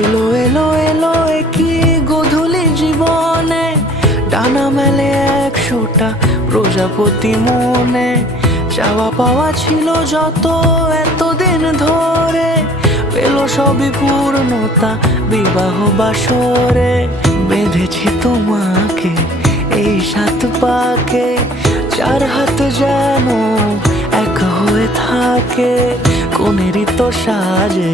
এলো এলো এলো কি গোধূলি জীবনে, ডানা মেলে 100টা প্রজাপতি মনে। চাওয়া পাওয়া ছিল যত এতদিন ধরে, পেল সবই পূর্ণতা বিবাহ বাসরে। বেঁধেছি তোমাকে এই 7 পাকে, 4 হাত যেন এক হয়ে থাকে, কোনেরই তো সাজে